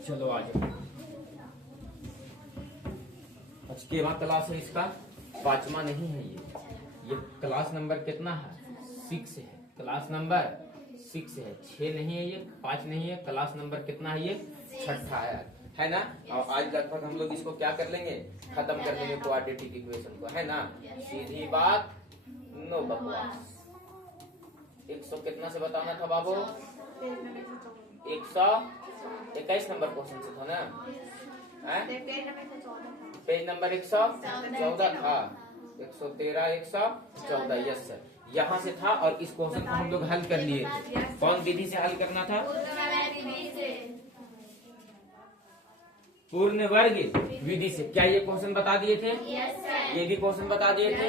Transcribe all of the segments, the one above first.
चलो आ जाओ। आज केवा क्लास है इसका? 5वां नहीं है ये क्लास नंबर कितना है? 6 है। क्लास नंबर 6 है। 6 नहीं है ये, 5 नहीं है। क्लास नंबर कितना है ये? 6ठा है ना। और आज लगभग हम लोग इसको क्या कर लेंगे? खत्म कर देंगे क्वाड्रेटिक इक्वेशन को, है ना। सीधी बात, नो बकवास। 100 कितना से बताना था बाबू? 121 नंबर क्वेश्चन से था ना। पेज नंबर 114 था। 113 114, यस सर, यहाँ से था। और इस क्वेश्चन को हम लोग हल कर लिए थे। कौन विधि से हल करना था? पूर्ण वर्ग विधि से। क्या ये क्वेश्चन बता दिए थे? ये भी क्वेश्चन बता दिए थे,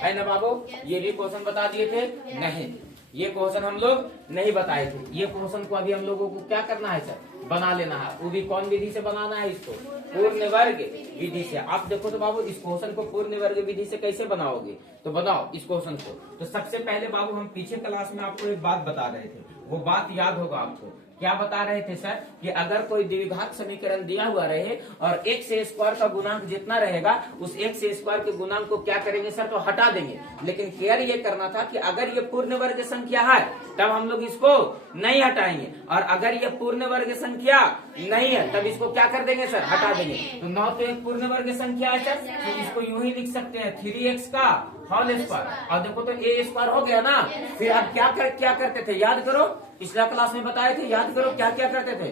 है ना बाबू? ये भी क्वेश्चन बता दिए थे? नहीं, ये क्वेश्चन हम लोग नहीं बताए थे। ये क्वेश्चन को अभी हम लोगों को क्या करना है सर? बना लेना है। वो भी कौन विधि से बनाना है इसको? पूर्ण वर्ग विधि से। आप देखो तो बाबू, इस क्वेश्चन को पूर्ण वर्ग विधि से कैसे बनाओगे? तो बनाओ इस क्वेश्चन को। तो सबसे पहले बाबू, हम पीछे क्लास में आपको एक बात बता रहे थे, वो बात याद होगा आपको। क्या बता रहे थे सर? कि अगर कोई द्विघात समीकरण दिया हुआ रहे और x से स्क्वायर का गुणांक जितना रहेगा, उस x से स्क्वायर के गुणांक को क्या करेंगे सर? तो हटा देंगे। लेकिन केयर ये करना था कि अगर ये पूर्ण वर्ग संख्या है तब हम लोग इसको नहीं हटाएंगे, और अगर ये पूर्ण वर्ग संख्या नहीं है तब इसको क्या कर देंगे सर? हटा देंगे। तो 9 तो एक पूर्ण वर्ग संख्या है सर, तो इसको यूं ही लिख सकते हैं 3x का होल स्क्वायर। और देखो तो a स्क्वायर हो गया ना। फिर अब क्या करते थे? याद करो, पिछला क्लास में बताए थे, याद करो क्या क्या करते थे?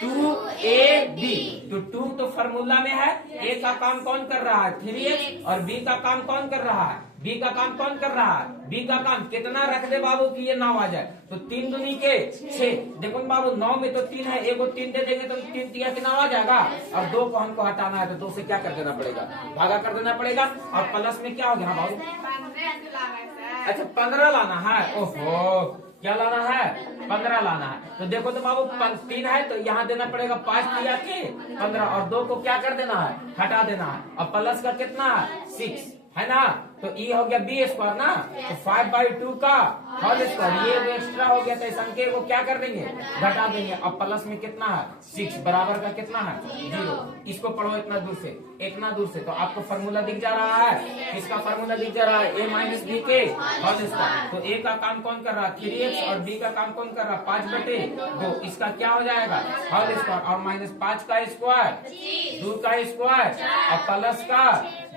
2ab। तो 2 तो फॉर्मूला में है। a का काम कौन कर रहा है? 3x। और b का काम कौन कर रहा है? b का काम कौन कर रहा है? b का काम कितना रख दे बाबू कि ये 9 आ जाए? तो 3 दूनी के 6। देखो बाबू, 9 में तो 3 है, 1 को 3 दे देंगे तो 3 तिया के 9 आ जाएगा। और 2 को हमको हटाना है, तो 2 से क्या कर देना पड़ेगा? भागा कर देना पड़ेगा। और प्लस में क्या हो गया बाबू? अच्छा, 15 लाना है। ओहो, क्या लाना है? 15 लाना है। तो देखो तो बाबू, 3 है तो यहाँ देना पड़ेगा 5 दिया के 15, और 2 को क्या कर देना है? हटा देना है। और प्लस का कितना है? 6, है ना। तो ये हो गया b स्क्वायर ना। तो 5/2 का होल स्क्वायर, ये एक्स्ट्रा हो गया, तो इस अंक को क्या कर देंगे? घटा देंगे। अब प्लस में कितना है? 6 बराबर का कितना है? 0। इसको पढ़ो इतना दूर से, इतना दूर से। तो आपको फॉर्मूला दिख जा रहा है। इसका फॉर्मूला दिख जा रहा है a माइनस बी के होल स्क्वायर। तो a का काम कौन कर रहा है? 3x। और b का काम कौन कर रहा है? 5/2। इसका क्या हो जाएगा? Whole square. और -5 का स्क्वायर, 2 का स्क्वायर, और प्लस का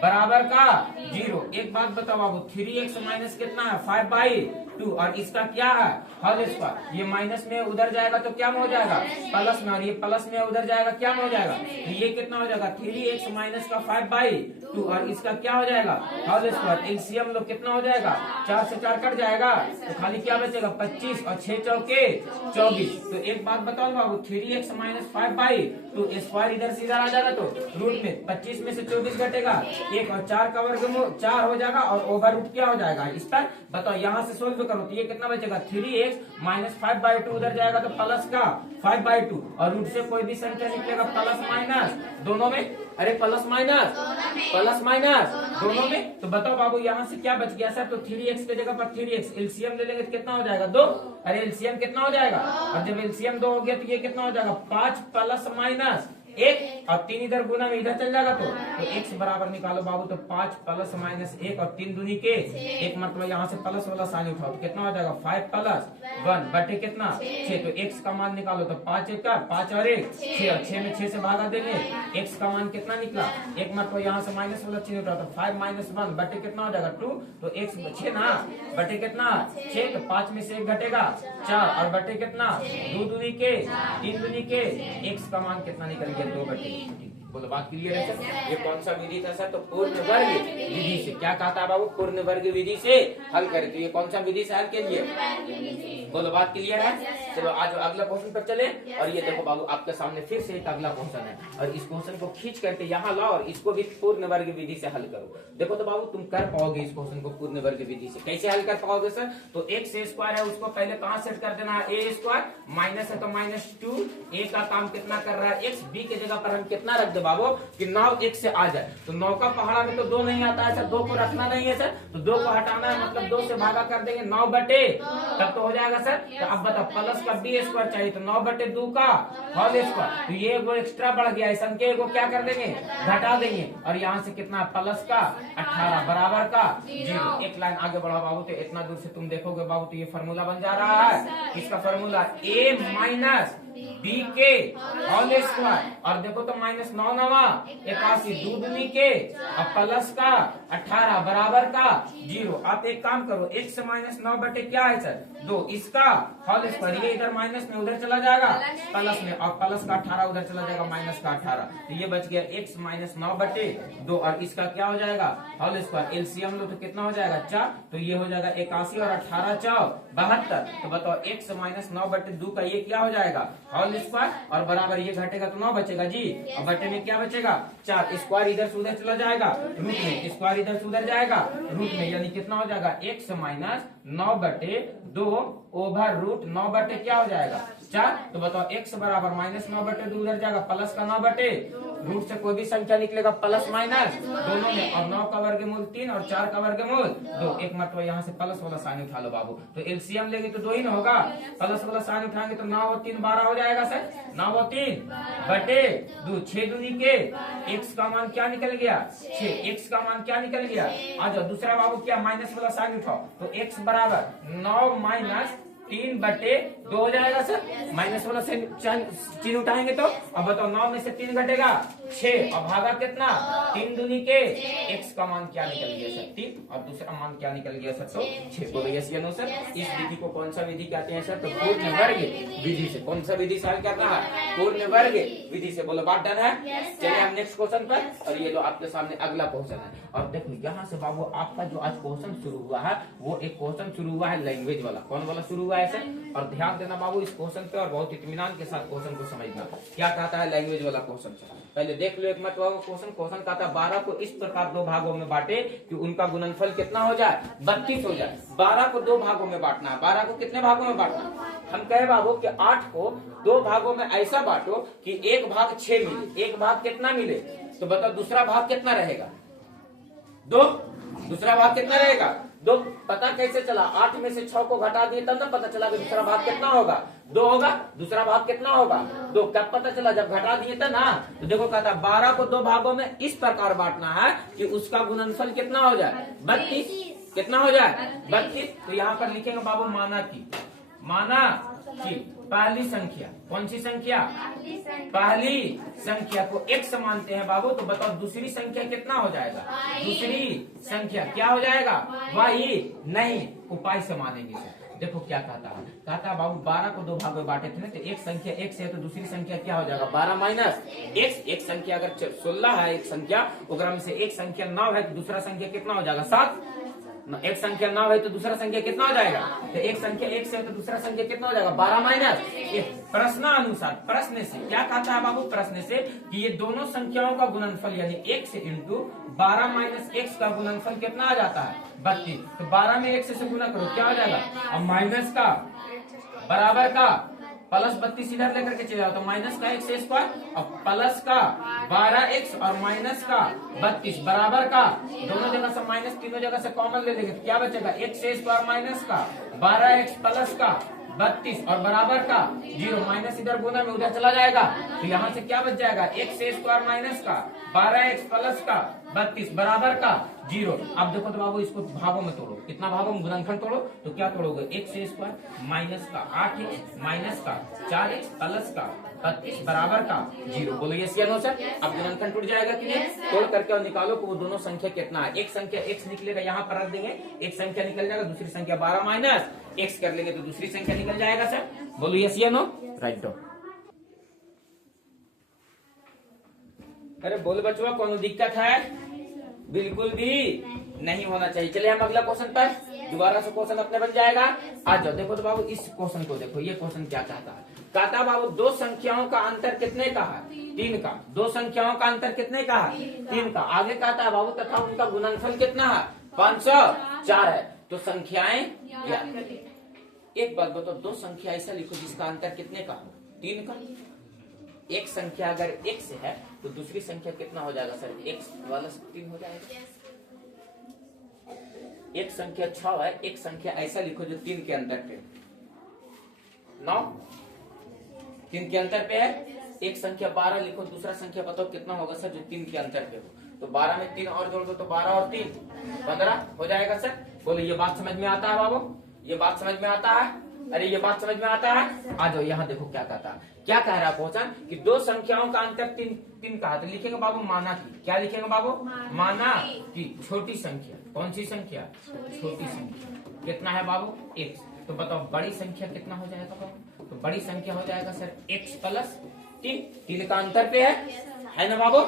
बराबर का 0। एक बात बताओ बाबू, 3x माइनस कितना है? 5/2। और इसका क्या है? Whole square. ये माइनस में उधर जाएगा तो क्या में हो जाएगा? प्लस में। और ये प्लस में उधर जाएगा क्या में हो जाएगा? तो ये कितना हो जाएगा? 3x माइनस का 5/2। और इसका क्या हो जाएगा? Whole square. एलसीएम लोग कितना हो जाएगा? 4 से 4 कट जाएगा, तो खाली क्या बचेगा? 25। और 6 चौके 24। तो एक बात बताओ बाबू, 3x माइनस 5/2, स्क्वायर इधर से इधर आ जाएगा, तो रूट में 25 में से 24 घटेगा, 1 और 4 का वर्गमूल 4 हो जाएगा, और ओवर रूट क्या हो जाएगा इस पर? बताओ, यहाँ से सोल्व करो तो ये कितना बचेगा? 3x माइनस 5/2 उधर जाएगा तो प्लस का 5/2, और रूट से कोई भी संख्या निकलेगा प्लस माइनस दोनों में। अरे प्लस माइनस दोनों में। तो बताओ बाबू, यहाँ से क्या बच गया सर? तो 3x की जगह पर 3x, एलसीएम ले लेंगे तो कितना हो जाएगा? 2। अरे एलसीएम कितना हो जाएगा? और जब एलसीएम 2 हो गया तो ये कितना हो जाएगा? 5 प्लस माइनस 1, और 3 इधर गुना में इधर चल जाएगा, तो x बराबर निकालो बाबू। तो 5 प्लस माइनस 1 और 3 दूनी के 1, मतलब यहाँ से प्लस वाला साइन उठाओ तो कितना हो जाएगा? 5 + 1 बटे कितना? 6। तो x का मान निकालो तो 5 1 का 5 और 1 6, और 6 में 6 से भागा देंगे। x का मान कितना निकला? 1, मतलब यहाँ से माइनस वाला चिन्ह उठाओ तो 5 - 1 बटे कितना हो जाएगा? 2। तो x 6 ना बटे कितना? 6। तो 5 में से 1 घटेगा 4, और बटे कितना? 2 दूनी के 3 दूनी के x का मान कितना निकल गया? 2/3। बोलो, बात क्लियर है सर? ये कौन सा विधि था सर? तो पूर्ण वर्ग विधि से। क्या कहा था बाबू? पूर्ण वर्ग विधि से हल करे। तो ये कौन सा विधि से हल के लिए? बोलो, बात क्लियर है? चलो आज अगला क्वेश्चन पर चले। और ये देखो बाबू, आपके सामने फिर से एक अगला क्वेश्चन है, और इस क्वेश्चन को खींच करके यहाँ लाओ और इसको भी पूर्ण वर्ग विधि से हल करो। देखो तो बाबू, तुम कर पाओगे इस क्वेश्चन को पूर्ण वर्ग विधि से। कैसे हल कर पाओगे सर? तो x स्क्वायर है, उसको पहले कहाँ सेट कर देना है? a square. माइनस है तो -2। a का काम कितना कर रहा है? x। b की जगह पर हम कितना रख दो से बाबू कि 9 1 से आ जाए, तो 9 का पहाड़ा में तो 2 नहीं आता है सर, 2 को रखना नहीं है सर, तो 2 को हटाना है, मतलब 2 से भागा कर देंगे 9 बटे, तब तो हो जाएगा सर। तो अब बताओ प्लस का बी स्क्वायर चाहिए, तो 9 बटे 2 का होल स्क्वायर, तो ये वो एक्स्ट्रा बढ़ गया, इस अंक को क्या कर देंगे, घटा देंगे, और यहाँ से कितना प्लस का 18 बराबर का 0। एक लाइन आगे बढ़ा बाबू, तो इतना दूर से तुम देखोगे बाबू तो ये फॉर्मूला बन जा रहा है, इसका फॉर्मूला a माइनस बी के होल स्क्वायर, और देखो तो माइनस 9 नवा 81 2 दूनी के और प्लस का 18 बराबर का 0। आप एक काम करो, 1 से माइनस 9 बटे क्या है सर 2, इसका होल स्क्वायर, ये इधर माइनस में उधर चला जाएगा प्लस में, और प्लस का 18 उधर चला जाएगा माइनस का 18, तो ये बच गया 1 माइनस 9 बटे 2, और इसका क्या हो जाएगा होल स्क्वायर, एलसीएम लो तो कितना हो जाएगा 4, तो ये हो जाएगा 81 और 18 4 72। तो बताओ 1 से माइनस 9 बटे 2 का ये क्या हो जाएगा होल स्क्वायर, और बराबर ये घटेगा तो 9 बचेगा जी, और बटे में क्या बचेगा 4, स्क्वायर इधर से उधर चला जाएगा रूट में, स्क्वायर इधर से उधर जाएगा रूट में, यानी कितना हो जाएगा 1 से माइनस 9 बटे 2 ओवर रूट 9 बटे क्या हो जाएगा 4। तो बताओ x बराबर माइनस 9 बटे 2 उधर जाएगा प्लस का 9 बटे रूट से कोई भी संख्या निकलेगा प्लस माइनस दोनों में, और 9 का वर्गमूल 3 और 4 का वर्गमूल 2, एक मतलब यहाँ से प्लस वाला साइन उठा लो बाबू, तो एलसीएम लेंगे तो 2 ही ना होगा, प्लस वाला साइन उठाएंगे तो 9 और 3 12 हो जाएगा सर, 9 और 3 बटे 2 6 दूनी के x का मान क्या निकल गया 6, x का मान क्या निकल गया। आ जाओ दूसरा बाबू क्या माइनस वाला साइन उठाओ, तो x बराबर 9 माइनस 3 बटे 2 हो जाएगा सर, माइनस वाला चिन्ह उठाएंगे तो, अब बताओ 9 में से 3 घटेगा 6, और भागा कितना 3 दूनी के x का मान क्या निकल गया सर 3, और दूसरा मान क्या निकल गया सर तो 6। बोलो यस या नो सर। इस विधि को कौन सा विधि कहते हैं सर, तो पूर्ण वर्ग विधि से। कौन सा विधि सॉल्व कर रहा है, पूर्ण वर्ग विधि से। बोलो बात डन है। चलिए हम नेक्स्ट क्वेश्चन पर, और ये जो आपके सामने अगला क्वेश्चन है, और देखो यहाँ से बाबू आपका जो आज क्वेश्चन शुरू हुआ है वो एक क्वेश्चन शुरू हुआ है लैंग्वेज वाला। कौन वाला शुरू हुआ है सर, और ध्यान देना बाबू इस क्वेश्चन पे, और बहुत इत्मीनान के साथ क्वेश्चन को समझना। क्या कहता है लैंग्वेज वाला क्वेश्चन, पहले देख लो एक मतलब क्वेश्चन कहता है 12 को इस प्रकार 2 भागों में बांटे कि उनका गुणनफल कितना हो जाए 32 हो जाए। 12 को 2 भागों में बांटना है, 12 को कितने भागों में बांटना, हम कहे बाबू कि 8 को 2 भागों में ऐसा बांटो कि एक भाग 6 मिले, एक भाग कितना मिले, तो बताओ दूसरा भाग कितना रहेगा 2, दूसरा भाग कितना रहेगा 2। पता कैसे चला, 8 में से 6 को घटा दिए तब ना पता चला कि दूसरा भाग कितना होगा 2 होगा, दूसरा भाग कितना होगा 2। कब पता चला, जब घटा दिए था ना। तो देखो कहता 12 को 2 भागों में इस प्रकार बांटना है कि उसका गुणनफल कितना हो जाए 32, कितना हो जाए 32। तो यहाँ पर लिखेंगे बाबू माना कि पहली संख्या, कौन सी संख्या, पहली संख्या को x मानते हैं बाबू, तो बताओ दूसरी संख्या कितना हो जाएगा, दूसरी संख्या क्या हो जाएगा y, नहीं उपाय से मानेंगे सर। देखो क्या कहता है बाबू 12 को 2 भाग में बांटे थे ना, तो एक संख्या x है तो दूसरी संख्या क्या हो जाएगा 12 माइनस x। एक संख्या अगर 16 है एक संख्या, ओकरा में से एक संख्या 9 है तो दूसरा संख्या कितना हो जाएगा 7। एक संख्या 9 है तो दूसरा संख्या कितना हो जाएगा, तो एक संख्या 1 से है तो दूसरा संख्या कितना हो जाएगा 12 माइनस। प्रश्नानुसार, प्रश्न से क्या कहता है बाबू, प्रश्न से कि ये दोनों संख्याओं का गुणनफल यानी x इंटू 12 माइनस x का गुणनफल कितना आ जाता है 32। तो 12 में 1 से गुना करो क्या हो जाएगा, अब माइनस का बराबर का प्लस 32 इधर लेकर के चले जाओ, तो माइनस का x स्क्वायर और प्लस का 12x और माइनस का 32 बराबर का, दोनों जगह से माइनस तीनों जगह से कॉमन ले लेंगे तो क्या बचेगा x स्क्वायर माइनस का 12x प्लस का 32 और बराबर का 0, माइनस इधर गुना में उधर चला जाएगा, तो यहाँ से क्या बच जाएगा x स्क्वायर माइनस का 12x प्लस का 32 बराबर का 0। अब देखो तो बाबू इसको भागों में तोड़ो, कितना भागों में गुणनफल तोड़ो, तो क्या तोड़ोगे x स्क्वायर माइनस का 8x माइनस का 4x प्लस का 32 बराबर का 0। बोलो यस या नो सर। अब गुणनफल टूट जाएगा कि नहीं, तोड़ करके और निकालो कि वो दोनों संख्या कितना है। एक संख्या x निकलेगा यहाँ पर रख देंगे, एक संख्या निकल जाएगा, दूसरी संख्या 12 माइनस x कर लेंगे तो दूसरी संख्या निकल जाएगा सर। बोलो यस या नो, राइट डाउन। अरे बोलो बच्चों कौन दिक्कत है, बिल्कुल भी नहीं होना चाहिए। चलिए हम अगला क्वेश्चन पर, दोबारा से क्वेश्चन अपने बन जाएगा। आ जाओ देखो तो बाबू इस क्वेश्चन को देखो, ये क्वेश्चन क्या कहता है, कहता बाबू 2 संख्याओं का अंतर कितने का है 3 का, 2 संख्याओं का अंतर कितने का है 3 का। आगे कहता है बाबू तथा उनका गुणनफल कितना है 504 है। तो संख्याएं क्या, एक बात बताओ 2 संख्या ऐसा लिखो जिसका अंतर कितने का 3 का, एक संख्या अगर x है तो दूसरी संख्या कितना हो जाएगा सर? x वाला 3 हो जाएगा। एक संख्या 6 है, एक संख्या ऐसा लिखो जो 3 के अंतर पे 9 3 के अंतर पे है। एक संख्या 12 लिखो, दूसरा संख्या बताओ कितना होगा सर जो 3 के अंतर पे हो? तो 12 में 3 और जोड़ दो तो 12 और 3 15 हो जाएगा सर। बोलो ये बात समझ में आता है बाबू? ये बात समझ में आता है? अरे ये बात समझ में आता है? आ जाओ यहाँ देखो क्या कहता है, क्या कह रहा है क्वेश्चन कि दो संख्याओं का अंतर 3 का। तो लिखेंगे बाबू माना की, क्या लिखेंगे बाबू? माना की छोटी संख्या। कौन सी संख्या? छोटी संख्या। कितना है बाबू? x। तो बताओ बड़ी संख्या कितना हो जाएगा बाबू? तो बड़ी संख्या हो जाएगा सर x प्लस 3 का अंतर पे है ना बाबू?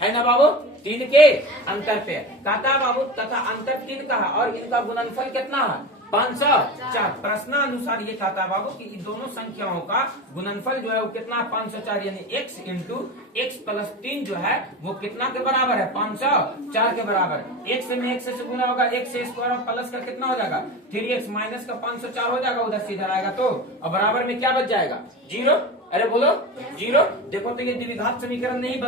है ना बाबू? 3 के अंतर पे कहता है बाबू, तथा अंतर 3 का है और इनका गुणनफल कितना है? 504। प्रश्नानुसार ये कहता है बाबू कि इन दोनों संख्याओं का गुणनफल जो है वो कितना है? 504, यानी x इंटू x प्लस 3 जो है वो कितना के बराबर है? 504 के बराबर। x में x से गुना होगा, x से स्क्वायर और प्लस का कितना हो जाएगा? 3x माइनस का 504 हो जाएगा, उधर से इधर आएगा तो अब बराबर में क्या बच जाएगा? 0। अरे बोलो 0। देखो तो ये द्विघात समीकरण नहीं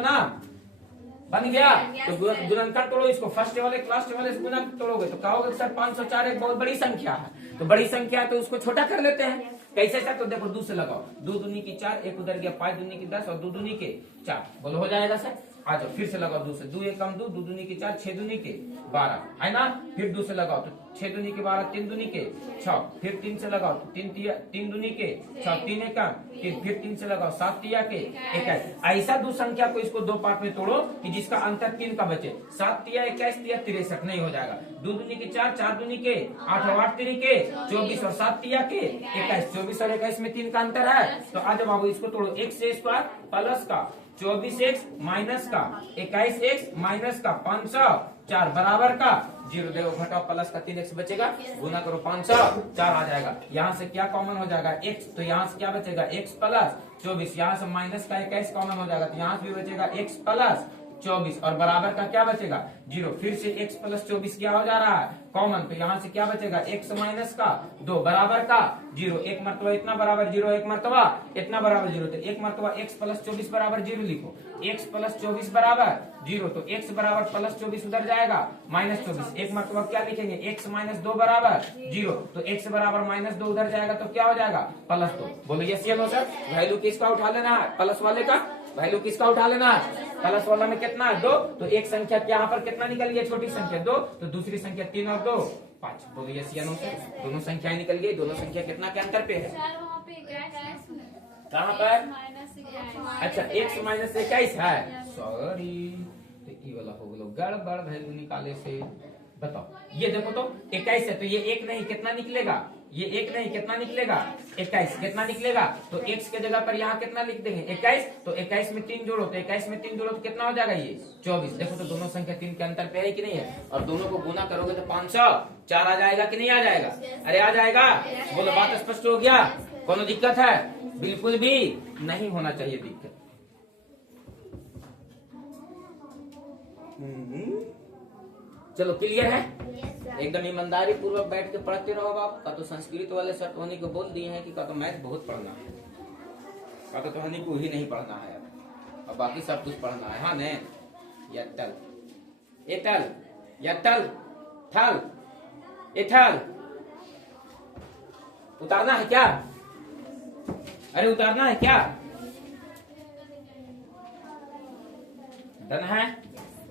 बन गया। तो गुणनखंड तोड़ो इसको, फर्स्ट वाले लास्ट वाले से गुना तोड़ोगे तो कहोगे सर 504 एक बहुत बड़ी संख्या है। तो बड़ी संख्या है तो उसको छोटा कर लेते हैं। कैसे सर? तो देखो 2 से लगाओ, 2 दूनी की 4, एक उधर गया 5 दूनी की 10 और 2 दूनी के 4। बोलो हो जाएगा सर? आ जाओ फिर से लगाओ 2 से, 2 एक कम 2, 2 दूनी की 4, 6 दूनी के 12 है ना। फिर 2 से लगाओ तो 6 दूनी के 12, 3 दूनी के 6। फिर 3 से लगाओ तो 3 दूनी के 6, 3 एक कम 3। फिर 3 से लगाओ 7 तिया के 21। ऐसा दो संख्या को इसको 2 पार्ट में तोड़ो कि जिसका अंतर 3 का बचे। 7 तिया 21 तिया 63 नहीं हो जाएगा। 2 दूनी के 4, 4 दूनी के 8 और 8 तीनी के 24 और 7 तिया के 21। 24 और 21 में 3 का अंतर है। तो आज बाबू इसको तोड़ो, x स्क्वायर प्लस का 24x माइनस का 21x माइनस का 504 बराबर का 0। देखो घटाओ, प्लस का 3x बचेगा, गुना करो 504 आ जाएगा। यहाँ से क्या कॉमन हो जाएगा? x। तो यहाँ से क्या बचेगा? x plus 24। यहाँ से माइनस का 21 कॉमन हो जाएगा तो यहाँ से भी बचेगा x प्लस 24 और बराबर का क्या बचेगा? 0। फिर से x प्लस 24 क्या हो जा रहा है? कॉमन। तो यहाँ से क्या बचेगा? x माइनस का 2 बराबर का 0। एक मरतबा इतना बराबर 0, एक मरतबा इतना बराबर 0। तो एक मरतबा x प्लस 24 बराबर 0 लिखो। x प्लस 24 बराबर 0, तो x बराबर प्लस 24 उधर जाएगा माइनस 24। एक मरतबा क्या लिखेंगे? x माइनस 2 बराबर 0, तो x बराबर माइनस 2 उधर जाएगा तो क्या हो जाएगा? प्लस 2। बोलो यस या नो सर? वैल्यू किसका उठा लेना है? प्लस वाले का। वैल्यू किसका उठा लेना है? प्लस वाला में कितना है? 2। तो एक संख्या यहाँ पर कितना निकल गया? छोटी संख्या 2, तो दूसरी संख्या 3 और 2 5। बोलो यस या नो सर? दोनों संख्याएं निकल गई। दोनों संख्या कितना के अंतर पे है? कहाँ पर? अच्छा x माइनस 21 है। सॉरी, तो ये वाला हो गया गड़बड़ वैल्यू निकाले से। बताओ ये देखो तो 21 है तो ये 1 नहीं कितना निकलेगा? ये 1 नहीं कितना निकलेगा? 21 कितना निकलेगा? तो x के जगह पर यहाँ कितना लिख देंगे? 21। तो 21 में 3 जोड़ो, तो 21 में 3 जोड़ो तो कितना हो जाएगा? ये 24। देखो तो दोनों संख्या 3 के अंतर पे है कि नहीं है? और दोनों को गुना करोगे तो 504 आ जाएगा कि नहीं आ जाएगा? अरे आ जाएगा। बोलो बात स्पष्ट हो गया? कोनो दिक्कत है? बिल्कुल भी नहीं होना चाहिए दिक्कत। चलो क्लियर है? एकदम ईमानदारी पूर्वक बैठ के पढ़ते रहो बाप का। तो संस्कृत वाले सर टोनी को बोल दिए हैं कि का तो मैथ बहुत पढ़ना है, का तो हनी को ही नहीं पढ़ना है अब बाकी सब कुछ पढ़ना है। हाँ ने यतल एतल यतल थल एथल उतारना है क्या? अरे उतारना है क्या? डन है?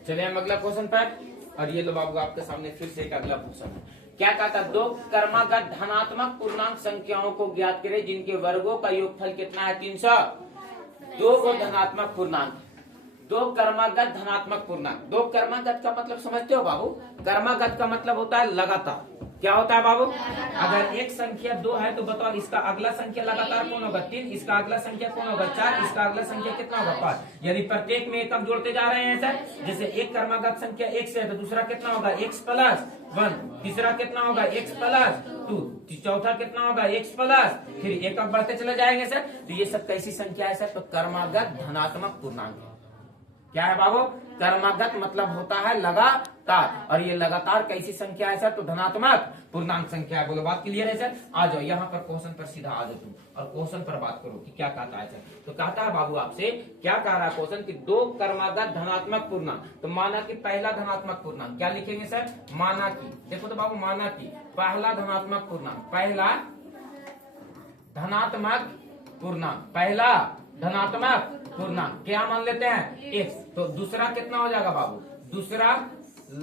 चलिए हम अगला क्वेश्चन पर। और ये लो बाबू आपके सामने फिर से एक अगला क्वेश्चन है। क्या कहता? 2 क्रमागत धनात्मक पूर्णांक संख्याओं को ज्ञात करें जिनके वर्गों का योगफल कितना है? 300। 2 को धनात्मक पूर्णांक, 2 क्रमागत धनात्मक पूर्णांक। 2 क्रमागत का मतलब समझते हो बाबू? क्रमागत का मतलब होता है लगातार। क्या होता है बाबू? अगर एक संख्या 2 है तो बताओ इसका अगला संख्या लगातार कौन होगा? 3। इसका अगला संख्या कौन होगा? 4। इसका अगला संख्या कितना होगा? 5। यदि प्रत्येक में एकम जोड़ते जा रहे हैं सर, जैसे एक क्रमागत संख्या 1 से है तो दूसरा कितना होगा? x plus 1। तीसरा कितना होगा? x plus 2। चौथा कितना होगा? x plus 3। एकम बढ़ते चले जाएंगे सर। तो ये सब कैसी संख्या है सर? तो क्रमागत धनात्मक पूर्णांक है। क्या है बाबू? कर्मागत मतलब होता है लगातार, और ये लगातार कैसी संख्या है सर? तो धनात्मक पूर्णांक संख्या है। बोलो बात क्लियर है सर? आ जाओ यहाँ पर क्वेश्चन पर सीधा आ जाओ तुम, और क्वेश्चन पर बात करो कि क्या कहता है सर। तो कहता है बाबू आपसे, क्या कह रहा है क्वेश्चन कि दो कर्मागत धनात्मक पूर्णांक, तो माना कि पहला धनात्मक पूर्णांक क्या लिखेंगे सर? माना कि, देखो तो बाबू माना कि पहला धनात्मक पूर्णांक, पहला धनात्मक पूर्णांक, पहला धनात्मक पूर्णांक क्या मान लेते हैं? x। तो दूसरा कितना हो जाएगा बाबू? दूसरा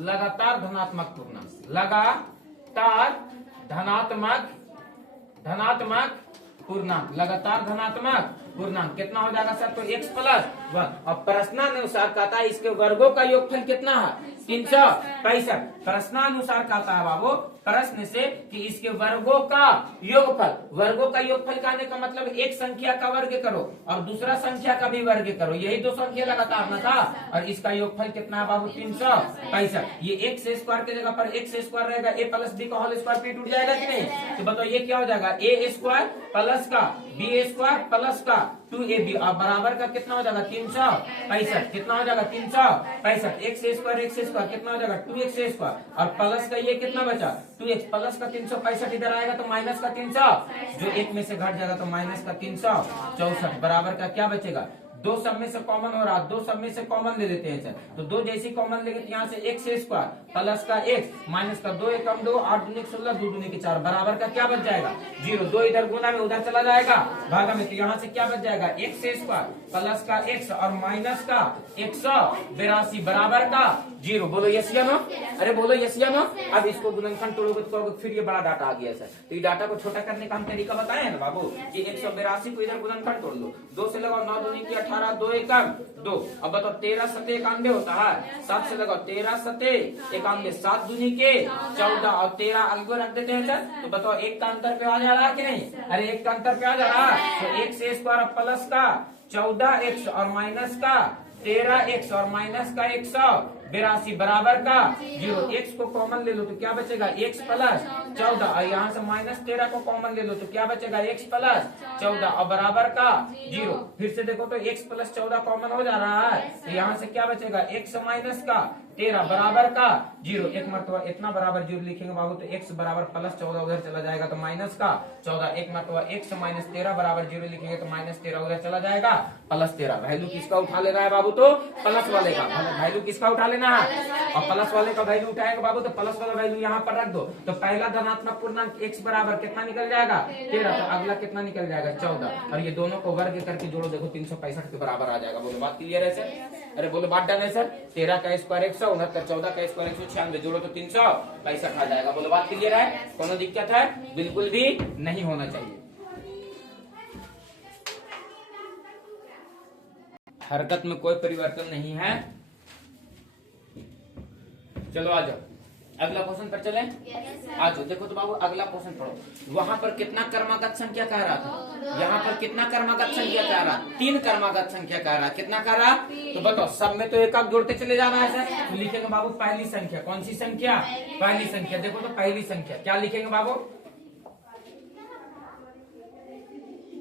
लगातार धनात्मक पूर्णांक, लगातार धनात्मक पूर्णांक, लगातार धनात्मक पूर्णांक कितना हो जाएगा सर? तो x प्लस 1। और प्रश्नानुसार कहता है इसके वर्गों का योगफल कितना है? 365। प्रश्नानुसार कहता है बाबू प्रश्न से कि इसके वर्गों का योगफल, वर्गों का योगफल कहने का मतलब एक संख्या का वर्ग करो और दूसरा संख्या का भी वर्ग करो, यही दो संख्या लगातार ना था, और इसका योगफल कितना है बाबू? 365। ये एक्स स्क्वायर की जगह पर एक्स स्क्वायर रहेगा, ए प्लस बी का होल स्क्वायर टूट जाएगा कि नहीं? तो बताओ ये क्या हो जाएगा? ए स्क्वायर प्लस का बी स्क्वायर प्लस का 2ab, और बराबर का कितना हो जाएगा? 365। कितना हो जाएगा? 365। एक्स स्क्वायर कितना हो जाएगा? 2x स्क्वायर, और प्लस का ये कितना बचा? 2x प्लस का 365 इधर आएगा तो माइनस का 300, जो एक में से घट जाएगा तो माइनस का 364, बराबर का क्या बचेगा? दो सब में से कॉमन हो रहा, दो सब में से कॉमन ले लेते हैं सर। तो दो जैसी कॉमन लेंगे यहाँ से एक्स स्क्वायर प्लस का एक्स माइनस का 2 एकम 2, 8 दूनी 16, 2 दूनी 4, बराबर का क्या बच जाएगा? 0। 2 इधर गुना में उधर चला जाएगा भागा में, तो यहाँ से क्या बच जाएगा? एक्स स्क्वायर प्लस का एक्स और माइनस का 182 बराबर का 0। बोलो यस या नो? अरे बोलो यस या नो? अब इसको गुणनखंड तोड़ोगे तो फिर ये बड़ा डाटा आ गया सर। तो ये डाटा को छोटा करने का हम तरीका बताए हैं ना बाबू कि 182 को इधर गुणनखंड तोड़ दो, 2 से लगाओ 9 दूनी की 18, 2 एकम 2। अब बताओ 13 सते 91 होता है, 7 से लगाओ 13 सते 91, 7 दूनी के 14 और 13 अलगो रख देते हैं सर। तो बताओ एक का अंतर पे आ जा रहा है कि नहीं? अरे एक का अंतर पे आ जा रहा है, तो एक्स स्क्वायर प्लस का 14x और माइनस का 13x और माइनस का 182 बराबर का 0। x को कॉमन ले लो तो क्या बचेगा? x प्लस 14, और यहाँ से माइनस 13 को कॉमन ले लो तो क्या बचेगा? x प्लस 14 और बराबर का 0। फिर से देखो तो x प्लस 14 कॉमन हो जा रहा है, तो यहाँ से क्या बचेगा? x माइनस का 13 बराबर का 0। एक मरतबा इतना बराबर 0 लिखेंगे बाबू तो x बराबर प्लस 14 उधर चला जाएगा तो माइनस का 14। एक मरतबा x माइनस 13 बराबर 0 लिखेंगे तो माइनस 13 उधर चला जाएगा प्लस 13। वैल्यू किसका उठा लेना है बाबू? तो प्लस वाले का वैल्यू किसका उठा लेना है? और प्लस वाले का वैल्यू उठाएगा बाबू तो प्लस वाला वैल्यू यहाँ पर रख दो। तो पहला धनात्मक पूर्णांक x बराबर कितना निकल जाएगा? 13। तो अगला कितना निकल जाएगा? 14। और ये दोनों को वर्ग करके जोड़ो, देखो 365 के बराबर आ जाएगा। बोलो बात क्लियर है सर? अरे बोलो बात डन है सर? 13 का स्क्वायर 169, 14 का स्क्वायर 196, जोड़ो तो 365 आ जाएगा। बोलो बात क्लियर है? कोनो दिक्कत है? बिल्कुल भी नहीं होना चाहिए। हरकत में कोई परिवर्तन नहीं है। चलो आ जाओ अगला क्वेश्चन पर चले। आ जाओ देखो तो बाबू अगला क्वेश्चन पढ़ो। वहां पर कितना कर्मागत संख्या कह रहा था? यहाँ पर कितना कर्मागत संख्या कह रहा? 3 कर्मागत संख्या कह रहा। कितना कह रहा? तो बताओ सब में तो एक आप जोड़ते चले जाना है सर। तो लिखेंगे बाबू पहली संख्या। कौन सी संख्या? पहली संख्या। देखो तो पहली संख्या क्या लिखेंगे बाबू?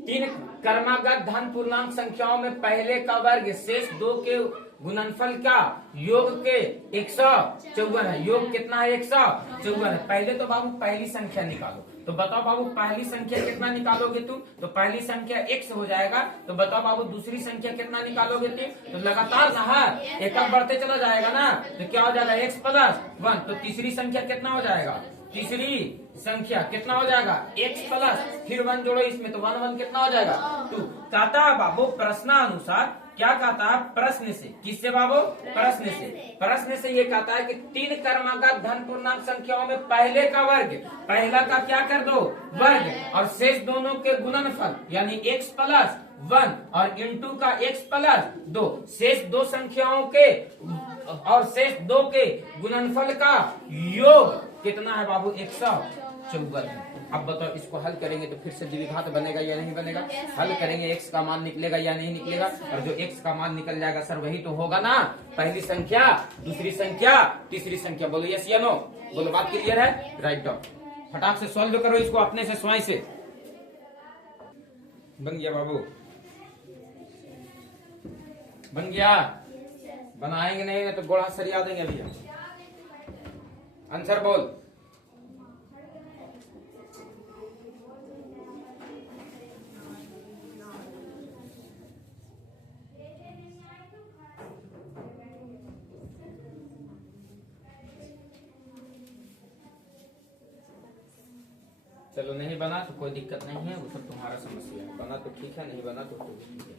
3 कर्मागत धन पूर्णांक संख्याओं में पहले का वर्ग शेष 2 के गुणनफल का योग के 154 है। योग कितना है? 154 है। पहले तो बाबू पहली संख्या निकालो। तो बताओ बाबू पहली संख्या कितना निकालोगे तुम? तो पहली संख्या x हो जाएगा। तो बताओ बाबू दूसरी संख्या कितना निकालोगे तुम? तो लगातार ना एक बढ़ते चला जाएगा ना, तो क्या हो जाएगा? x plus 1। तो तीसरी संख्या कितना हो जाएगा? तीसरी संख्या कितना हो जाएगा? x प्लस फिर 1 जोड़ो इसमें तो 1 1 कितना हो जाएगा? 2। कहता है बाबू प्रश्नानुसार क्या कहता है? प्रश्न से। किससे बाबू? प्रश्न से। प्रश्न से ये कहता है कि 3 कर्मागत धन पूर्णांक संख्याओं में पहले का वर्ग, पहला का क्या कर दो? वर्ग, और शेष दोनों के गुणनफल यानी x प्लस 1 और इंटू का x प्लस 2, शेष 2 संख्याओं के और शेष 2 के गुणनफल का योग कितना है बाबू? 154 है। अब बताओ इसको हल करेंगे तो फिर से द्विघात बनेगा या नहीं बनेगा? हल करेंगे x का मान निकलेगा या नहीं निकलेगा? और जो x का मान निकल जाएगा सर वही तो होगा ना। पहली संख्या, दूसरी संख्या, तीसरी संख्या। बोलो यस या नो? बोलो बात क्लियर है? Write down. फटाक से सॉल्व करो इसको अपने से स्वयं से। बन गया बाबू? बन गया? बनाएंगे नहीं तो गोड़ा सरिया देंगे अभी हम। आंसर बोल। चलो नहीं बना तो कोई दिक्कत नहीं है, वो सब तुम्हारा समस्या है। बना तो ठीक है, नहीं बना तो ठीक है।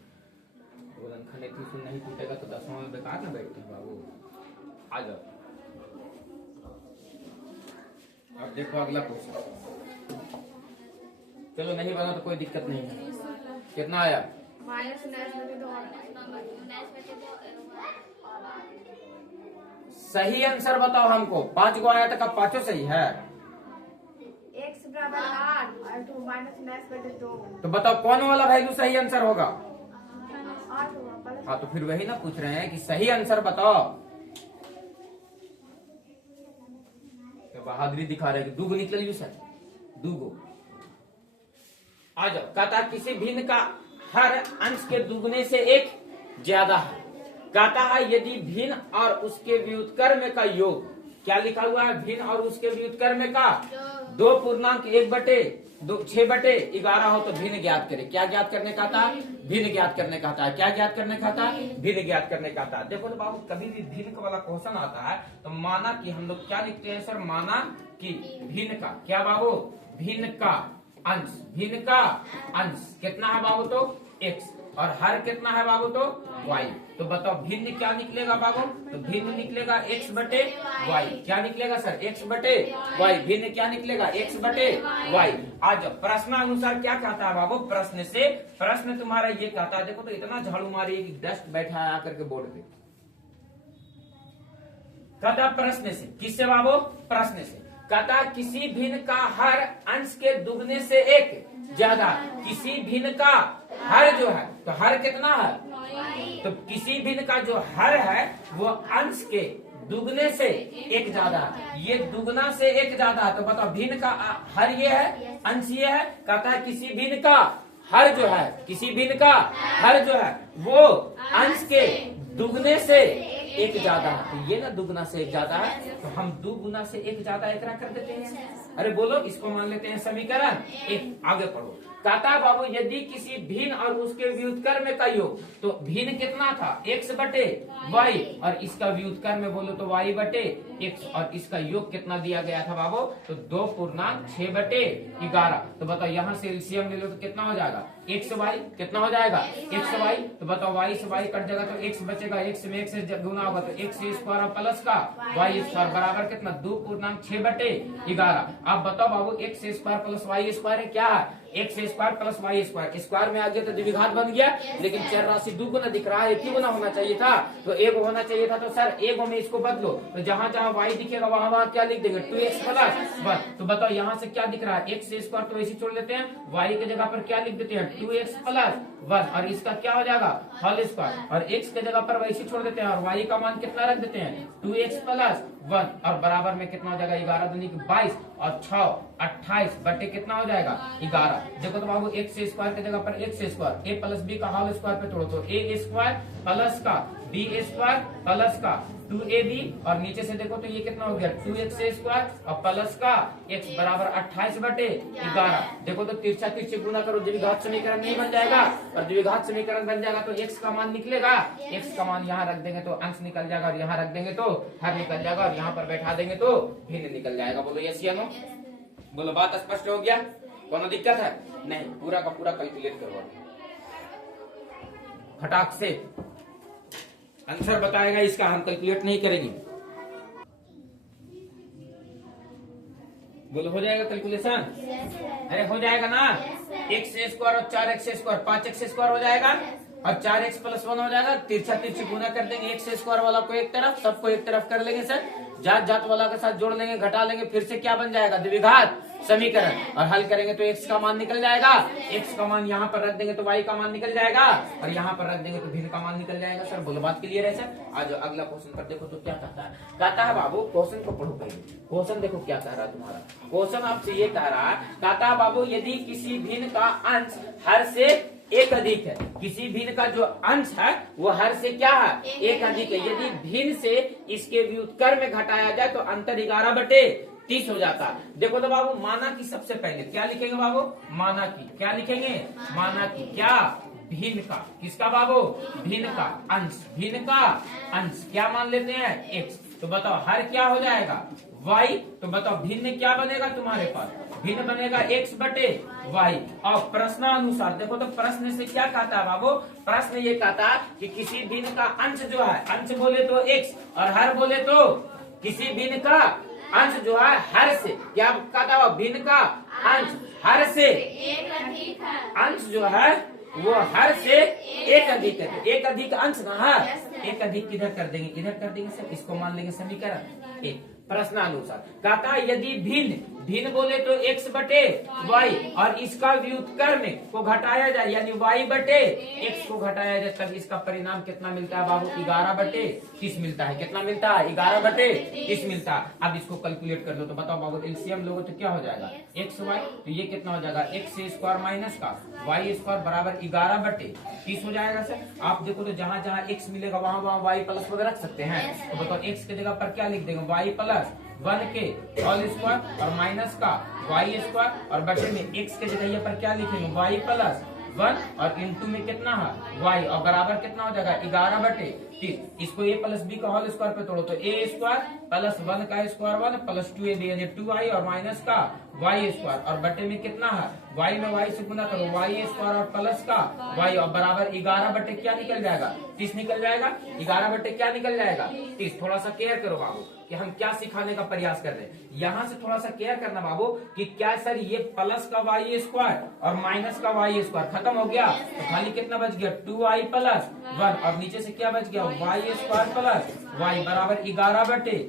गोलनखंड नहीं टूटेगा तो 10वां में बेकार ना बैठते हैं बाबू। आ जाओ, अब देखो अगला क्वेश्चन। चलो नहीं बना तो कोई दिक्कत नहीं है। कितना आया? सही आंसर बताओ हमको। 5 गो आया था, पांचों सही है। x बराबर 8 और 2 माइनस 9/2। तो बताओ कौन वाला वैल्यू सही आंसर होगा? 8 होगा। हाँ तो फिर वही ना पूछ रहे हैं कि सही आंसर बताओ। तो बहादुरी दिखा रहे हैं कि 2 गो निकल सर, 2 गो। आ जाओ। कहता किसी भिन्न का हर अंश के दुगने से 1 ज्यादा है। कहता है यदि भिन्न और उसके व्युत्क्रम का योग, क्या लिखा हुआ है? भिन्न और उसके व्युत्क्रम का 2.1/6/11 हो तो भिन्न ज्ञात करे। क्या ज्ञात करने का था? भिन्न ज्ञात करने का था। क्या ज्ञात करने का था? भिन्न ज्ञात करने का था। देखो तो बाबू, कभी भी भिन्न वाला क्वेश्चन आता है तो माना कि हम लोग क्या लिखते हैं सर? माना कि भिन्न का क्या बाबू? भिन्न का अंश। भिन्न का अंश कितना है बाबू? तो x। और हर कितना है बाबू? तो y। तो बताओ भिन्न क्या निकलेगा बाबू? तो भिन्न निकलेगा x/y। क्या निकलेगा सर? x/y। भिन्न क्या निकलेगा? x/y। आज प्रश्नानुसार क्या कहता है बाबू? प्रश्न से प्रश्न तुम्हारा ये कहता है, देखो तो इतना झाड़ू मारी कि डस्ट बैठा है आकर के बोर्ड पे। कहता प्रश्न से, किससे बाबू? प्रश्न से। कहता किसी भिन्न का हर अंश के दुगने से 1 ज्यादा। किसी भिन्न का हर जो है, तो हर कितना है? तो किसी भिन्न का जो हर है वो अंश के दुगने से 1 ज्यादा। ये दुगना से 1 ज्यादा। तो बताओ भिन्न का हर ये है, अंश ये है। कहता है किसी भिन्न का हर जो है, किसी भिन्न का हर जो है वो अंश के दुगने से 1 ज्यादा है। तो ये ना दुगना से 1 ज्यादा है, तो हम 2 गुना से 1 ज्यादा एकरा कर देते हैं। अरे बोलो, इसको मान लेते हैं समीकरण 1। आगे पढ़ो। कहता बाबू यदि किसी भिन्न और उसके व्युत्क्रम का योग, तो भिन्न कितना था? x/y। और इसका व्युत्क्रम बोलो तो y/x। और इसका योग कितना दिया गया था बाबू? तो 2.6/11। तो बताओ यहाँ से एलसीएम ले लो तो कितना हो जाएगा? xy। कितना हो जाएगा? xy। तो बताओ y से y कट जाएगा तो x बचेगा। x में x से गुना होगा तो x² और प्लस का y² बराबर कितना? 2.6/11। अब बताओ बाबू x² प्लस y² है क्या है? x² plus y²। स्क्वायर में आ गया तो द्विघात बन गया, लेकिन चर राशि 2 गुना दिख रहा है, 1 ही गुना होना चाहिए था। तो 1 होना चाहिए था। तो सर 1 में इसको बदलो, तो जहां जहां y दिखेगा वहां वहां क्या लिख देंगे? 2x plus 1। तो बताओ यहाँ से क्या दिख रहा है? x² तो वैसे छोड़ लेते हैं, y की जगह पर क्या लिख देते हैं? 2x plus 1। और इसका क्या हो जाएगा? Whole square. और x की जगह पर वैसे छोड़ देते हैं और y का मान कितना रख देते हैं? 2x plus 1। और बराबर में कितना हो जाएगा? 11 दूनी 22 और 6 28 बटे कितना हो जाएगा? 11। देखो तो बाबू x² की जगह पर x², a प्लस b का होल स्क्वायर पे तोड़ो तो a² प्लस का b² प्लस का 2ab। और नीचे से देखो तो ये कितना हो गया? 2x² और प्लस का x बराबर 28/11। देखो तो तिरछा तिरछे गुना करो, द्विघात समीकरण नहीं बन जाएगा। और द्विघात समीकरण बन जाएगा तो x का मान निकलेगा। x का मान यहाँ रख देंगे तो अंश निकल जाएगा, और यहाँ रख देंगे तो हर निकल जाएगा, और यहाँ पर बैठा देंगे तो भिन्न निकल जाएगा। बोलो यस या नो? बोलो बात स्पष्ट हो गया? कोनो दिक्कत है? नहीं, पूरा का पूरा कैलकुलेट करवा फटाक से। आंसर बताएगा इसका, हम कैलकुलेट नहीं करेंगे। बोलो हो जाएगा कैलकुलेशन? अरे हो जाएगा ना? x² और 4x² 5x² हो जाएगा, और 4x प्लस 1 हो जाएगा। तिरछा तिरछी गुना कर देंगे, x² वाला को एक तरफ, सबको एक तरफ कर लेंगे सर, जात जात वाला के साथ जोड़ लेंगे, घटा लेंगे, फिर से क्या बन जाएगा? द्विघात समीकरण। और हल करेंगे तो x का मान निकल जाएगा। x का मान यहाँ पर रख देंगे तो y का मान निकल जाएगा, और यहाँ पर रख देंगे तो भिन्न का मान निकल जाएगा। सर बोलो बात क्लियर है सर? आज अगला क्वेश्चन पर देखो तो क्या कहता है। कहता है बाबू, क्वेश्चन को पढ़ो पहले। क्वेश्चन देखो क्या कह रहा है तुम्हारा। क्वेश्चन आपसे ये कह रहा है, कहता है बाबू यदि किसी भिन्न का अंश हर से एक अधिक है। किसी भिन्न का जो अंश है वो हर से क्या है, एक अधिक है। यदि भिन्न से इसके व्युत्क्रम में घटाया जाए तो अंतर 11/30 हो जाता है। देखो तो बाबू, माना कि सबसे पहले क्या लिखेंगे बाबू, माना कि क्या लिखेंगे, माना कि क्या, भिन्न का, किसका बाबू, भिन्न का अंश, भिन्न का अंश क्या मान लेते हैं, x। तो बताओ हर क्या हो जाएगा, y। तो बताओ भिन्न क्या बनेगा तुम्हारे पास, भिन्न बनेगा x/y। और प्रश्नानुसार देखो तो प्रश्न से क्या कहता है बाबू, प्रश्न ये कहता है कि किसी भिन्न का अंश जो है, अंश बोले तो x और हर बोले तो किसी भिन्न का अंश जो है हर से क्या कहता है, भिन्न का अंश हर से एक अधिक है। अंश जो है वो हर से एक अधिक है। तो एक अधिक अंश ना है, एक अधिक किधर कर देंगे, इधर कर देंगे सर, इसको मान लेंगे समीकरण एक। प्रश्नानुसार कहता है यदि भिन्न, भिन्न बोले तो x/y और इसका व्युत्क्रम को घटाया जाए यानी y/x को घटाया जाए तब इसका परिणाम कितना मिलता है बाबू, 11/30 मिलता है। कितना मिलता है, 11/30 मिलता है। अब इसको कैलकुलेट कर लो तो बताओ बाबू, एलसीएम लोगे तो क्या हो जाएगा, xy। तो ये कितना हो जाएगा, x² माइनस का y² बराबर 11/30 हो जाएगा सर। आप देखो तो जहाँ जहाँ x मिलेगा वहाँ वहाँ y प्लस वगैरह रख सकते हैं। तो बताओ x के जगह पर क्या लिख देंगे, y + 1 के होल स्क्वायर और माइनस का y² और बटे में x के जगह पर क्या लिखेंगे, y + 1 और इंटू में कितना है y और बराबर कितना हो जाएगा 11/30। इसको a + b का होल स्क्वायर पे तोड़ो तो a² + 1 का स्क्वायर 1 + 2ab यानी 2i और माइनस का y² और बटे में कितना है y में y से गुना करो y² और प्लस का y और बराबर 11/ क्या निकल जाएगा, 30 निकल जाएगा। 11/ क्या निकल जाएगा, 30। थोड़ा सा केयर करो बाबू कि हम क्या सिखाने का प्रयास कर रहे हैं। यहाँ से थोड़ा सा केयर करना बाबू कि क्या सर ये प्लस का y² और माइनस का y² खत्म हो गया तो खाली कितना बच गया, 2i + 1 और नीचे से क्या बच गया, y² + y बराबर 11/30।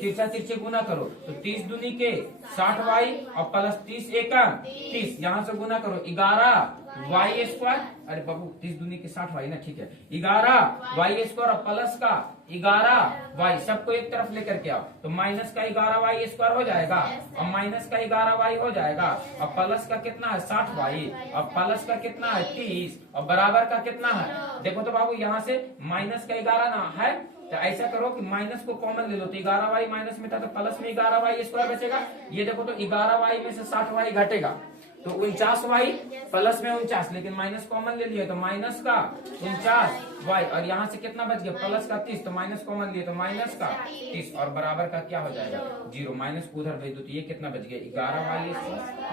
तिरछा तिरछे गुना करो तो 30 दूनी के 60y और प्लस 30 एका 30, यहाँ से गुना करो 11y²। अरे बाबू 30 दूनी के 60y ना, ठीक है, 11y² और प्लस का 11y सबको एक तरफ लेकर के आओ तो माइनस का 11y² हो जाएगा और माइनस का 11y हो जाएगा और प्लस का कितना है 60y और प्लस का कितना है 30 और बराबर का कितना है। देखो तो बाबू यहाँ से माइनस का 11 ना है तो ऐसा करो कि माइनस को कॉमन ले लो तो 11y माइनस में था तो प्लस में 11y² बचेगा। ये देखो तो 11y में से 60y घटेगा तो 49y प्लस में 49, लेकिन माइनस कॉमन ले लिया तो माइनस का 49y और यहाँ से कितना बच गया प्लस का 30 तो माइनस कॉमन लिए तो माइनस का 30 और बराबर का क्या हो जाएगा 0। माइनस को उधर भेज दो तो ये कितना बच गया 11y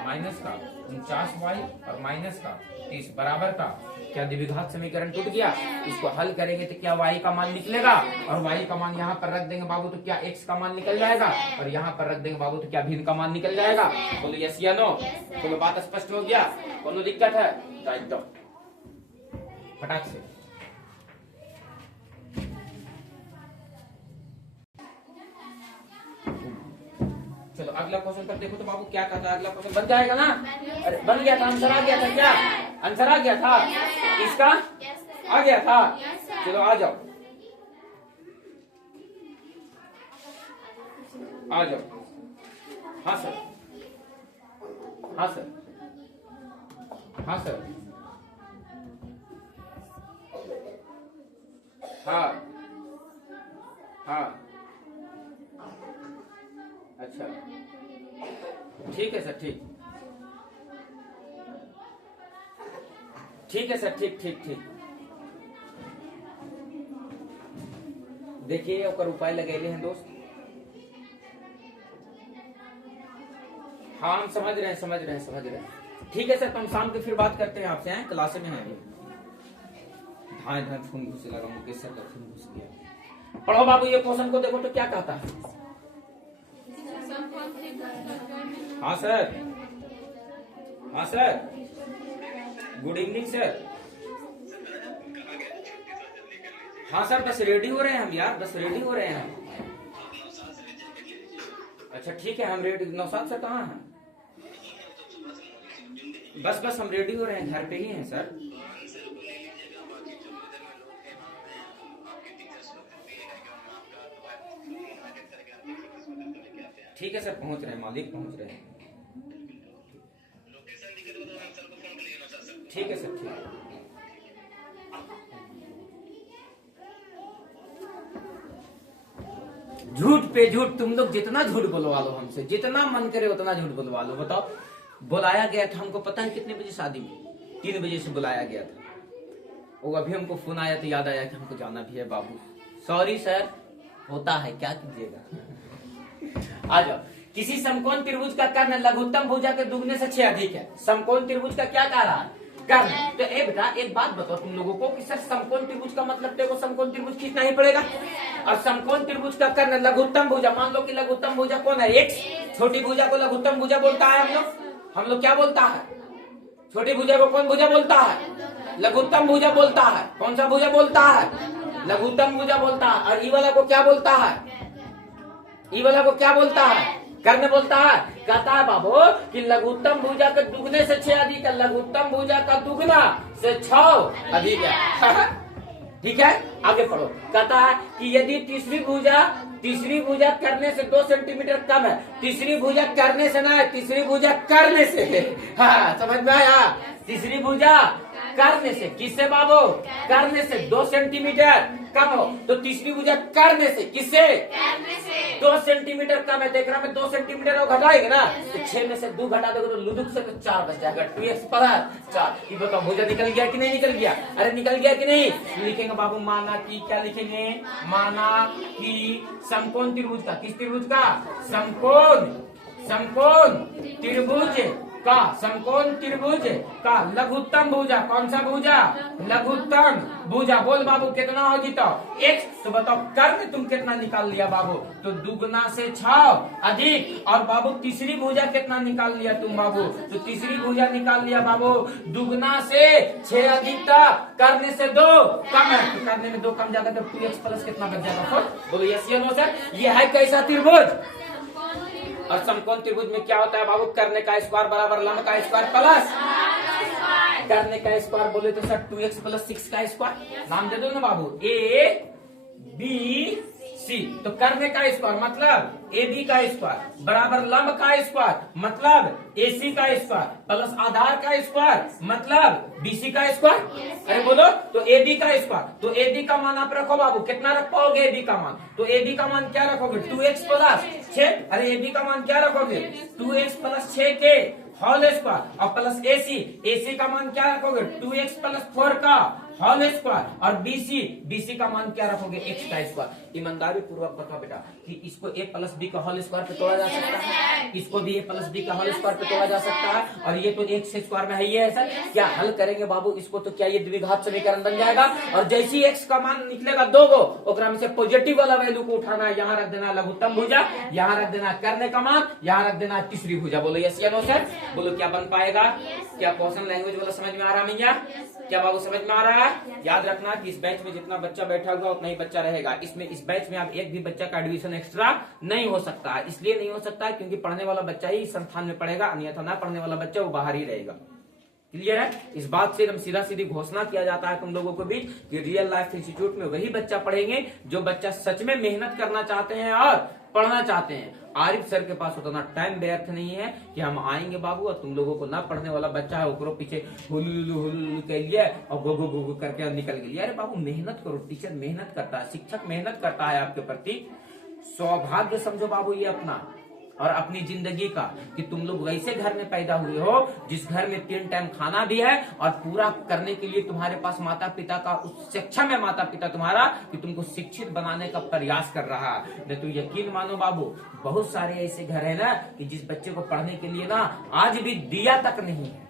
माइनस का 49y और माइनस का 30 बराबर का क्या द्विघात समीकरण टूट गया। इसको हल करेंगे तो क्या y का मान निकलेगा और y का मान यहाँ पर रख देंगे बाबू तो क्या x का मान निकल जाएगा और यहाँ पर रख देंगे बाबू तो क्या भिन्न का मान निकल जाएगा। बोलो यस या नो। बोलो बात स्पष्ट हो गया, कोनो दिक्कत है तो एकदम फटाक से। चलो अगला क्वेश्चन पर देखो तो बाबू क्या कहता है। अगला क्वेश्चन बन जाएगा ना, अरे बन गया था, आंसर आ गया था, क्या आंसर आ गया था इसका, आ गया था। चलो आ जाओ आ जाओ। हाँ सर, हाँ सर, हाँ सर, हाँ हाँ अच्छा ठीक है सर, ठीक ठीक है सर, ठीक ठीक ठीक। देखिए ओकर उपाय लगेले हैं दोस्त। हाँ हम समझ रहे हैं, समझ रहे हैं, समझ रहे हैं। ठीक है सर, तो हम शाम को फिर बात करते हैं आपसे, हैं क्लास में हैं। हाँ इधर खून घुसे लगा, मुकेश सर का खून घुस गया। पढ़ो बाबू ये क्वेश्चन को देखो तो क्या कहता है। हाँ सर, हाँ सर, गुड इवनिंग सर। हाँ सर बस रेडी हो रहे हैं हम यार, बस रेडी हो रहे हैं हम। अच्छा ठीक है हम रेडी। नौशाद सर कहाँ हैं? बस बस हम रेडी हो रहे हैं, घर पे ही हैं सर। ठीक है सर, पहुंच रहे हैं, मालिक पहुंच रहे हैं। ठीक है सर, ठीक है। झूठ पे झूठ, तुम लोग जितना झूठ बुलवा लो हमसे, जितना मन करे उतना झूठ बुलवा लो। बताओ, बुलाया गया था हमको पता है कितने बजे शादी में? 3 बजे से बुलाया गया था। वो अभी हमको फोन आया तो याद आया कि हमको जाना भी है बाबू। सॉरी सर, होता है, क्या कीजिएगा। आ जाओ। किसी समकोण त्रिभुज का कर्ण लघुत्तम भुजा के दुगने से 6 अधिक है। समकोण त्रिभुज का क्या कह रहा है? कर्ण। तो बेटा एक बात बताओ तुम लोगों को कि सर समकोण त्रिभुज का मतलब देखो समकोण त्रिभुज खींचना ही पड़ेगा। और समकोण त्रिभुज का कर्ण लघुत्तम भुजा, मान लो कि लघुत्तम भुजा कौन है? एक्स। छोटी भुजा को लघुत्तम भुजा बोलता है हम लोग क्या बोलता है? छोटी भुजा को कौन भुजा बोलता है? लघुत्तम भुजा बोलता है। कौन सा भुजा बोलता है? लघुत्तम भुजा बोलता है। और ई वाला को क्या बोलता है? ई वाला को क्या बोलता है? कर्ण बोलता है। कहता है बाबू कि लघुत्तम भुजा के दुगने से 6 अधिक है। लघुत्तम भुजा का दुगना से 6 अधिक है। ठीक है, आगे पढ़ो। कहता है कि यदि तीसरी भुजा करने से 2 सेंटीमीटर कम है। तीसरी भुजा करने से ना है, तीसरी भुजा करने से। हाँ, समझ में आया? तीसरी भुजा करने से, किससे बाबू? करने से 2 सेंटीमीटर कम हो तो तीसरी भुजा करने से, किससे? 2 सेंटीमीटर कम है। देख रहा मैं 2 सेंटीमीटर और घटाएंगे ना तो 6 में से 2 घटा दोगे तो लुदुक से तो 4 बच जाएगा। 2x + 4। ये बताओ भुजा निकल गया कि नहीं निकल गया? अरे निकल गया कि नहीं? लिखेंगे बाबू माना कि, क्या लिखेंगे? माना कि समकोण त्रिभुज का, किस त्रिभुज का? समकोण त्रिभुज का, समकोण त्रिभुज का लघुत्तम भुजा। कौन सा भुजा? लघुत्तम भुजा। बोल बाबू कितना होगी तो? x। तो बताओ कर्ण तुम कितना निकाल लिया बाबू? तो दुगना से 6 अधिक। और बाबू तीसरी भुजा कितना निकाल लिया तुम बाबू? तो तीसरी भुजा निकाल लिया बाबू दुगना से 6 अधिक तक, करने से 2 कम है। तो करने में 2 कम जाएगा तो 2x प्लस कितना बच जाएगा? बोलो यस या नो सर। ये है कैसा त्रिभुज? और समकोण त्रिभुज में क्या होता है बाबू? कर्ण का स्क्वायर बराबर लंब का स्क्वायर प्लस कर्ण का स्क्वायर। बोले तो सर 2x + 6 का स्क्वायर। नाम दे दो ना बाबू, A B C। तो कर्ण का स्क्वायर मतलब AB का स्क्वायर बराबर लंब का स्क्वायर मतलब AC का स्क्वायर प्लस आधार का स्क्वायर मतलब BC का स्क्वायर। अरे बोलो, तो AB का स्क्वायर। तो AB का मान आप रखो बाबू, कितना रख पाओगे AB का मान? तो AB का मान क्या रखोगे? 2x + 6। अरे AB का मान क्या रखोगे? 2x + 6 के होल स्क्वायर और प्लस AC का मान क्या रखोगे? 2x + 4 का होल स्क्वायर। और BC का मान क्या रखोगे? x का स्क्वायर। ईमानदारी पूर्वक बताओ बेटा कि इसको a + b का होल स्क्वायर पे तोड़ा जा सकता है, इसको भी a + b का होल स्क्वायर पे तोड़ा जा सकता है। और ये तो x स्क्वायर में है ही है सर। क्या हल करेंगे बाबू इसको तो क्या ये द्विघात समीकरण बन जाएगा? और जैसे ही x का मान निकलेगा 2 गो, ओकरा में से पॉजिटिव वाला वैल्यू को उठाना है। यहाँ रख देना लघुत्तम भुजा, यहाँ रख देना कर्ण का मान, यहाँ रख देना तीसरी भुजा। बोलो यस या नो सर। बोलो क्या बन पाएगा? क्या क्वेश्चन लैंग्वेज वाला समझ में आ रहा भैया? क्या बाबू समझ में आ रहा है? याद रखना कि इस बैच में जितना बच्चा बैठा हुआ उतना ही बच्चा रहेगा। इसमें इस बैच में आप एक भी बच्चा का एडमिशन एक्स्ट्रा नहीं हो सकता है। इसलिए नहीं हो सकता है क्योंकि पढ़ने वाला बच्चा ही इस संस्थान में पढ़ेगा, अन्यथा ना पढ़ने वाला बच्चा वो बाहर ही रहेगा। क्लियर है? इस बात से एकदम सीधा सीधी घोषणा किया जाता है तुम लोगों के बीच कि रियल लाइफ इंस्टीट्यूट में वही बच्चा पढ़ेंगे जो बच्चा सच में मेहनत करना चाहते हैं और पढ़ना चाहते हैं। आरिफ सर के पास उतना टाइम व्यर्थ नहीं है कि हम आएंगे बाबू और तुम लोगों को ना पढ़ने वाला बच्चा है ओकरो पीछे हुलुलु कह लिया और गो गो गो गो करके निकल गया। अरे बाबू मेहनत करो, टीचर मेहनत करता है, शिक्षक मेहनत करता है आपके प्रति। सौभाग्य समझो बाबू ये अपना और अपनी जिंदगी का कि तुम लोग वैसे घर में पैदा हुए हो जिस घर में 3 टाइम खाना भी है और पूरा करने के लिए तुम्हारे पास माता पिता का उस सक्षम है माता पिता तुम्हारा कि तुमको शिक्षित बनाने का प्रयास कर रहा है। नहीं तो यकीन मानो बाबू बहुत सारे ऐसे घर है ना कि जिस बच्चे को पढ़ने के लिए ना आज भी दिया तक नहीं है।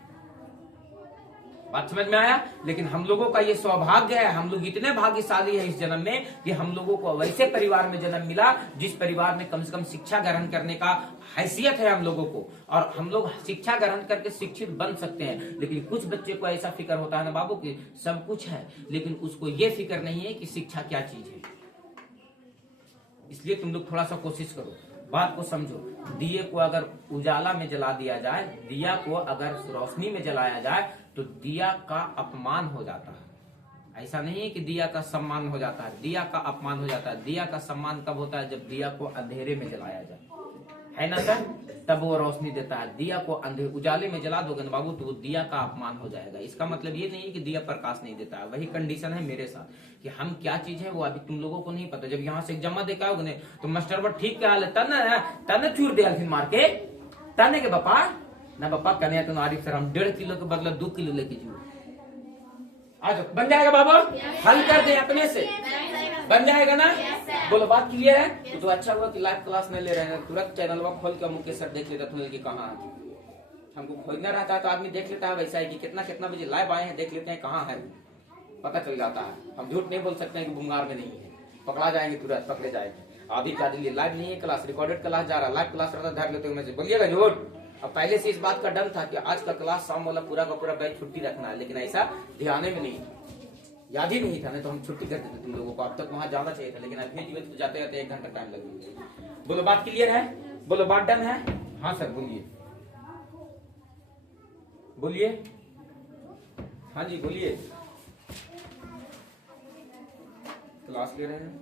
बात समझ में आया? लेकिन हम लोगों का ये सौभाग्य है, हम लोग इतने भाग्यशाली है इस जन्म में कि हम लोगों को वैसे परिवार में जन्म मिला जिस परिवार में कम से कम शिक्षा ग्रहण करने का हैसियत है हम लोगों को, और हम लोग शिक्षा ग्रहण करके शिक्षित बन सकते हैं। लेकिन कुछ बच्चे को ऐसा फिक्र होता है ना बाबू कि सब कुछ है लेकिन उसको ये फिक्र नहीं है कि शिक्षा क्या चीज है। इसलिए तुम लोग थोड़ा सा कोशिश करो, बात को समझो। दिए को अगर उजाला में जला दिया जाए, दिया को अगर रोशनी में जलाया जाए तो दिया का अपमान हो जाता है। ऐसा नहीं है कि दिया का सम्मान हो जाता है, दिया का अपमान हो जाता है। दिया का सम्मान कब होता है? जब दिया को अंधेरे में जलाया जाए, है ना सर? तब वो रोशनी देता है। दिया को उजाले में जला दोगे ना बाबू तो वो दिया का अपमान हो जाएगा। इसका मतलब ये नहीं है कि दिया प्रकाश नहीं देता है। वही कंडीशन है मेरे साथ कि हम क्या चीज है वो अभी तुम लोगों को नहीं पता। जब यहाँ से एग्जाम देकर आओगे तो मास्टर पर ठीक क्या हाल है, तन चूर दे फिर मार के तने के बापा ना बापा कन्या तो आरिफ सर हम 1.5 किलो के बदला 2 किलो लेके जाओ। आज बन जाएगा बाबा, हल कर दे अपने से, बन जाएगा ना। बोलो बात क्लियर है। तो अच्छा हुआ कि लाइव क्लास नहीं ले रहे हैं, तुरंत चैनल खोल के मुकेश सर देख लेता था कि कहाँ है। हमको खोजना रहता है तो आदमी देख लेता है वैसा है कि कितना बजे लाइव आए हैं, देख लेते हैं कहाँ है, पता चल जाता है। हम झूठ नहीं बोल सकते हैं कि बुमगार में नहीं है, पकड़ा जाएंगे, तुरंत पकड़े जाएंगे। अभी का दिन लाइव नहीं है क्लास, रिकॉर्डेड क्लास जा रहा है। लाइव क्लास रहता धर लेते हुए मैसेज बोलिएगा झूठ। अब पहले से इस बात का डर था कि आज का क्लास शाम वाला पूरा का पूरा बैच छुट्टी रखना है, लेकिन ऐसा ध्यान में नहीं, याद ही नहीं था, नहीं तो हम छुट्टी कर देते तुम लोगों को। अब तक वहां जाना चाहिए था, लेकिन अभी जीवन तो जाते जाते 1 घंटा टाइम लगेगा। बोलो बात क्लियर है, बोलो बात डन है। हाँ सर बोलिए, बोलिए, हाँ जी बोलिए। क्लास ले रहे हैं,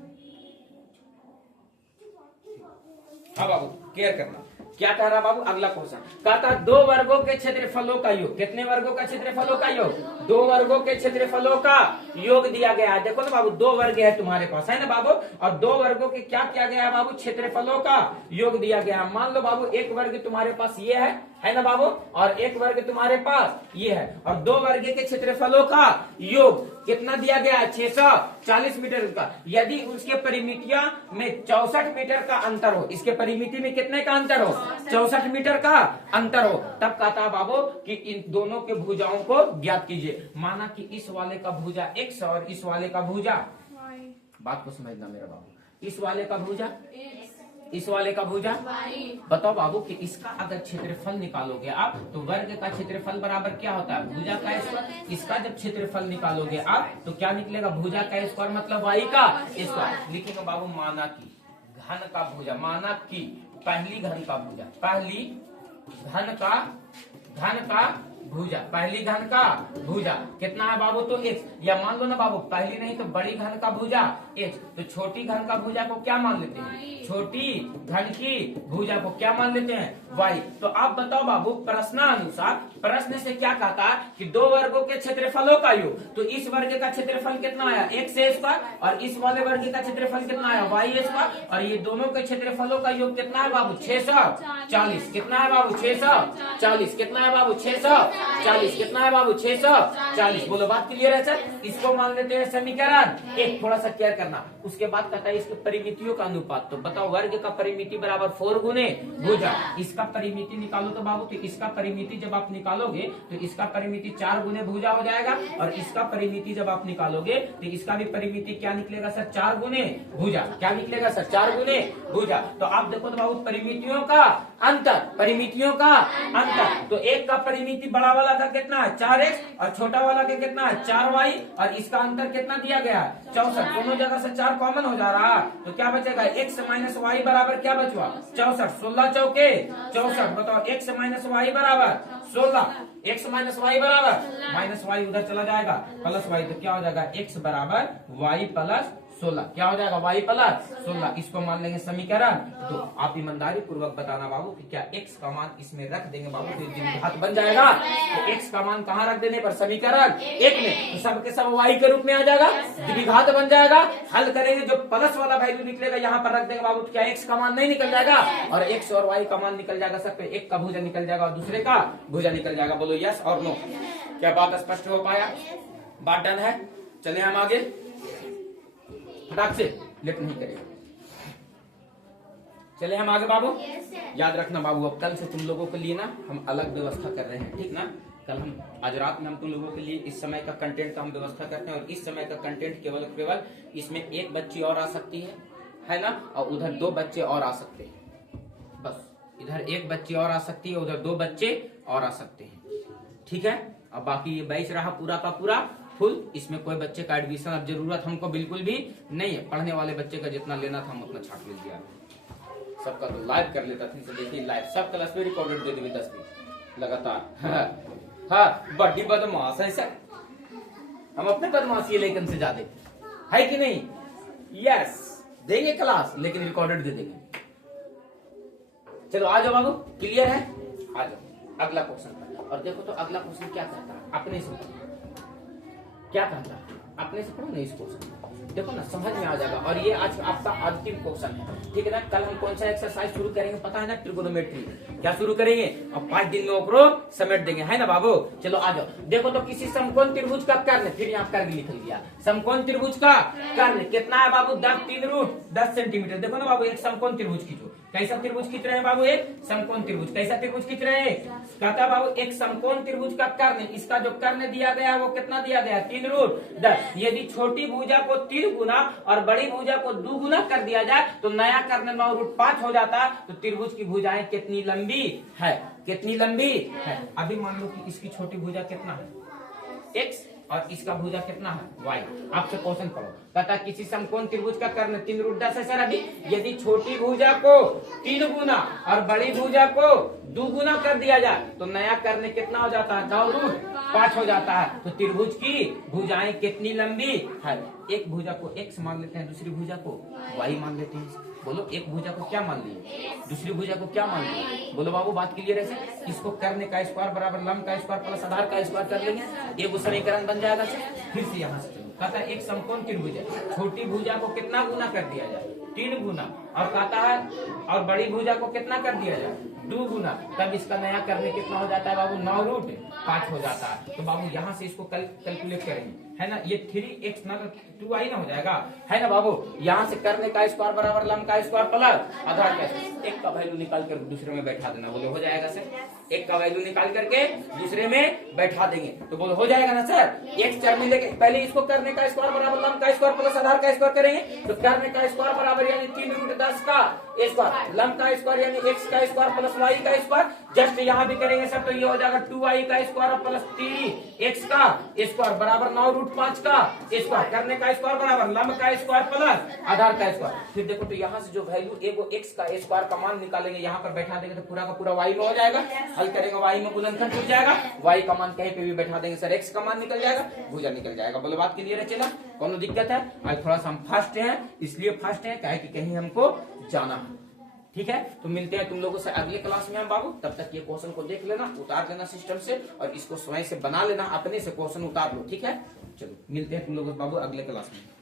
हाँ बाबू केयर करना। क्या कह रहा बाबू, अगला क्वेश्चन कहता 2 वर्गों के क्षेत्रफलों का योग। कितने वर्गों का क्षेत्रफलों का योग? 2 वर्गों के क्षेत्रफलों का योग दिया गया है। देखो ना बाबू 2 वर्ग है तुम्हारे पास, है ना बाबू, और 2 वर्गों के क्या किया गया है बाबू, क्षेत्रफलों का योग दिया गया है। मान लो बाबू 1 वर्ग तुम्हारे पास ये है ना बाबू, और 1 वर्ग तुम्हारे पास ये है, और 2 वर्ग के क्षेत्रफलों का योग कितना दिया गया है, 640 मीटर का। यदि उसके परिमितियां में 64 मीटर का अंतर हो, इसके परिमिति में कितने का अंतर हो, 64 मीटर का अंतर हो, तब कहता है बाबू कि इन दोनों के भुजाओं को ज्ञात कीजिए। माना कि इस वाले का भुजा x और इस वाले का भुजा, बात को समझना मेरा बाबू, इस वाले का भुजा, इस वाले का भुजा। बताओ बाबू कि इसका अगर क्षेत्रफल निकालोगे आप तो वर्ग का क्षेत्रफल बराबर क्या होता है, भुजा का स्क्वायर। इसका जब क्षेत्रफल निकालोगे आप तो क्या निकलेगा, भुजा का स्क्वायर मतलब y का स्क्वायर। लिखेगा बाबू माना कि घन का भुजा, माना कि पहली घन का भुजा, पहली घन का भुजा, पहली घन का भुजा कितना है बाबू, तो x। या मान लो ना बाबू पहली नहीं तो बड़ी घन का भुजा x, तो छोटी घन का भुजा को क्या मान लेते हैं, छोटी घन की भुजा को क्या मान लेते हैं, y। तो आप बताओ बाबू प्रश्नानुसार, प्रश्न से क्या कहता है कि 2 वर्गों के क्षेत्रफलों का योग, तो इस वर्ग का क्षेत्रफल कितना आया, x स्क्वायर, और इस वाले वर्ग का क्षेत्रफल कितना आया, y स्क्वायर, और ये दोनों के क्षेत्रफलों का योग कितना है बाबू, 640। कितना है बाबू, 640। कितना है बाबू, 640। कितना है बाबू, 640। बोलो बात क्लियर है सर। इसको मान लेते हैं समीकरण 1, थोड़ा सा केयर करना। उसके बाद कहता है इसके परिमितियों का अनुपात। तो बताओ वर्ग का परिमिति बराबर 4 गुने भुजा। इसका परिमिति निकालो तो बाबू, तो इसका परिमिति जब आप निकालोगे तो इसका परिमिति 4 गुने भुजा हो जाएगा, और इसका परिमिति जब आप निकालोगे तो इसका भी परिमिति क्या निकलेगा सर, 4 गुने भुजा। क्या निकलेगा सर, 4 गुने भुजा। तो आप देखो तो बाबू परिमितियों का अंतर, परिमितियों का अंतर। तो एक का परिमिति बड़ा वाला का कितना है, 4x, और छोटा वाला का कितना है, 4y, और इसका अंतर कितना दिया गया है, 64। दोनों जगह से 4 कॉमन हो जा रहा है, तो क्या बचेगा, x माइनस वाई बराबर क्या बचवा, 64। 16 चौके 64। बताओ x माइनस वाई बराबर 16, x माइनस वाई बराबर, माइनस वाई उधर चला जाएगा, प्लस वाई, तो क्या हो जाएगा, x बराबर वाई प्लस 16। क्या हो जाएगा, y प्लस 16। इसको मान लेंगे समीकरण। तो आप ईमानदारी पूर्वक बताना बाबू कि क्या x का मान इसमें रख देंगे बाबू तो द्विघात बन जाएगा। तो x का मान कहाँ रख देने पर, समीकरण 1 में, तो सब के सब y के रूप में आ जाएगा, द्विघात बन जाएगा। हल करेंगे जो प्लस वाला वैल्यू निकलेगा यहाँ पर रख देंगे बाबू, तो क्या x का मान नहीं निकल जाएगा, और x और y का मान निकल जाएगा। सब पे एक का भुजा निकल जाएगा और दूसरे का भुजा निकल जाएगा। बोलो यस और नो। क्या बात स्पष्ट हो पाया, बात डन है। चले हम आगे, फटाक से लेट नहीं करेगा। चले हम आगे बाबू। याद रखना बाबू, अब कल से तुम लोगों के लिए ना हम अलग व्यवस्था कर रहे हैं, ठीक ना। कल हम आज रात में हम तुम लोगों के लिए इस समय का कंटेंट का हम व्यवस्था करते हैं, और इस समय का कंटेंट केवल इसमें 1 बच्ची और आ सकती है ना, और उधर 2 बच्चे और आ सकते हैं। बस इधर 1 बच्ची और आ सकती है, उधर 2 बच्चे और आ सकते हैं, ठीक है। अब बाकी ये बैच रहा पूरा का पूरा फुल, इसमें कोई बच्चे का एडमिशन अब जरूरत हमको बिल्कुल भी नहीं है। पढ़ने वाले बच्चे का जितना लेना था हम उतना छाट ले दिया। सबका तो लाइव कर लेता था, देखिए लाइव सब क्लास में रिकॉर्डेड दे देंगे 10 दिन लगातार। हाँ बड़ी बदमाश है सर, हम अपने बदमाशी लेकिन से ज्यादा है कि नहीं। यस देंगे क्लास, लेकिन रिकॉर्डेड दे देंगे। चलो आ जाओ बाबू, क्लियर है? आ जाओ अगला क्वेश्चन। और देखो तो अगला क्वेश्चन क्या कहता है, अपने से क्या कहता है, अपने से पढ़ो ना इस क्वेश्चन, देखो ना समझ में आ जाएगा। और ये आज आपका अंतिम क्वेश्चन है, ठीक है ना। कल हम कौन सा एक्सरसाइज शुरू करेंगे पता है ना, ट्रिगोनोमेट्री। क्या शुरू करेंगे? और 5 दिन में ओकरो समेट देंगे, है ना बाबू। चलो आ जाओ। देखो तो किसी समकोण त्रिभुज का कर्ण, फिर यहाँ कर्ण लिख लिया, समकोण त्रिभुज का कर्ण कितना है बाबू? 10 3 रूट 10 सेंटीमीटर। देखो ना बाबू, एक समकोण त्रिभुज खींचो। कैसा त्रिभुज खींच रहे हैं बाबू? एक समकोण त्रिभुज। कैसा त्रिभुज खींच रहे हैं? कहता है बाबू एक समकोण त्रिभुज का कर्ण, इसका जो कर्ण दिया गया है वो कितना दिया गया? 3 रूट 10। यदि छोटी भुजा को 3 गुना और बड़ी भुजा को 2 गुना कर दिया जाए तो नया कर्ण 9 रूट 5 हो जाता है। तो त्रिभुज की भुजाएं कितनी लंबी है? कितनी लंबी है? अभी मान लो कि इसकी छोटी भुजा कितना है? x और इसका भुजा कितना है? y। आपसे क्वेश्चन पढ़ो, कहता किसी समकोण त्रिभुज का कर्ण 3 रूट 10 है सर। अभी यदि छोटी भुजा को 3 गुना और बड़ी भुजा को 2 गुना कर दिया जाए तो नया कर्ण कितना हो जाता है? 9 रूट 5 हो जाता है। तो त्रिभुज की भुजाएं कितनी लंबी है? एक भुजा को x मान लेते हैं, दूसरी भुजा को y मान लेते हैं। बोलो एक भुजा को क्या मान लिए, दूसरी भुजा को क्या मान लिए? बोलो बाबू बात क्लियर है? इसको कर्ण का स्क्वायर बराबर लंब का स्क्वायर प्लस आधार का स्क्वायर कर लेंगे, एक समीकरण बन जाएगा। फिर से यहाँ से चलो, कहता है एक समकोण त्रिभुज है, छोटी भुजा को कितना गुना कर दिया जाए? 3 गुना। और कहता है और बड़ी भुजा को कितना कर दिया जाए? 2 गुना। तब इसका नया करने कितना हो जाता है बाबू? 9 रूट 5 हो जाता है। तो बाबू यहाँ से इसको कैलकुलेट करेंगे, है ना। ये 3x ना 2y ना हो जाएगा, है ना बाबू। यहाँ से करने का स्क्वायर बराबर लंब का स्क्वायर प्लस आधार का, एक का वैल्यू निकाल कर दूसरे में बैठा देना। बोलो हो जाएगा सर? एक का वैल्यू निकाल करके दूसरे में बैठा देंगे तो बोलो हो जाएगा ना सर। x टर्म लेके पहले इसको करने का स्क्वायर बराबर लंब का स्क्वायर प्लस आधार का स्क्वायर करेंगे तो करने का स्क्वायर बराबर यानी 3 रूट 10 का स्क्वायर, लंब का स्क्वायर यानी x का स्क्वायर प्लस y का स्क्वायर। जस्ट यहाँ भी करेंगे सर तो ये हो जाएगा 2y का स्क्वायर प्लस 3x का स्क्वायर बराबर 9 रूट 5 का स्क्वायर। करने का स्क्वायर बराबर लंब का स्क्वायर प्लस आधार का स्क्वायर। फिर देखो तो यहाँ से जो वैल्यू एगो x का स्क्वायर का मान निकालेंगे, यहाँ पर बैठा देंगे तो पूरा का पूरा y में हो जाएगा। हल करेंगे y में गुणनखंड टूट जाएगा, y का मान कहीं पे भी बैठा देंगे सर, x का मान निकल जाएगा, भुजा निकल जाएगा। बोलो बात क्लियर है? चला कोनो दिक्कत है? आज थोड़ा सा हम फास्ट हैं, इसलिए फास्ट है क्या है कि कहीं हमको जाना है, ठीक है। तो मिलते हैं तुम लोगों से अगले क्लास में हम बाबू। तब तक ये क्वेश्चन को देख लेना, उतार लेना सिस्टम से और इसको स्वयं से बना लेना, अपने से क्वेश्चन उतार लो, ठीक है। चलो मिलते हैं तुम लोगों से बाबू अगले क्लास में।